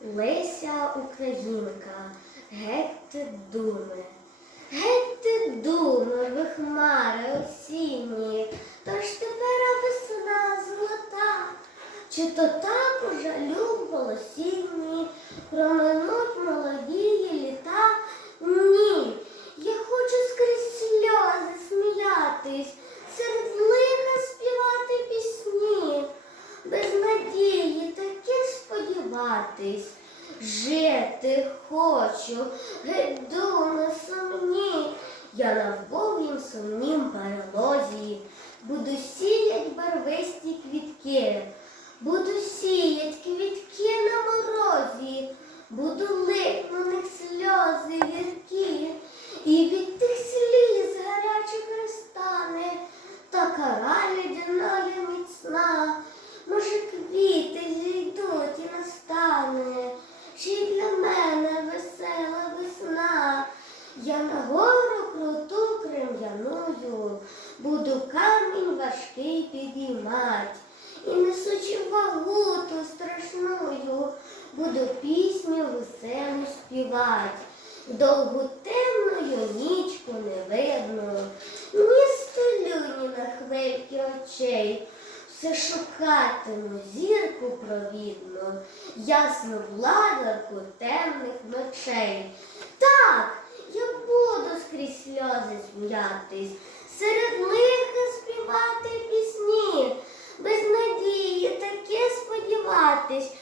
Леся Українка, геть ти думи, геть ти думи, ви хмари осінні, тож тепер весна золота, чи то так уже жалю в проминуть молодії літа? Ні, я хочу скрізь сльози сміятись, серед лиха співати пісні без надії таки сподіватись. Жити хочу, геть думи сумні. Я на вбогім сумнім перелозі буду сіять барвисті квітки, буду сіять квітки на морозі, буду лить на них сльози гіркі, і від тих сліз гарячих розтане така ледяна міцна. На гору круту крем'яною, буду камінь важкий підіймать, і несучи вагу ту страшною, буду пісню веселу співать. Довгу темною нічку не видно, ні стелю, на хвильки очей. Все шукатиму зірку провідну, ясну владарку темних ночей. Так, розгулятись, серед них співати пісні, без надії таке сподіватись.